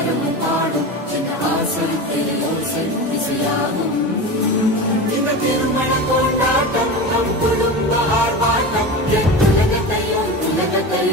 காலமும் பாடும் என் ஆசை ஓசை இசையாகும். இந்த திருமண கொண்டாட்டம் நம் குடும்ப ஆர்ப்பாட்டம் என் உலகத்தையும் உலகத்தை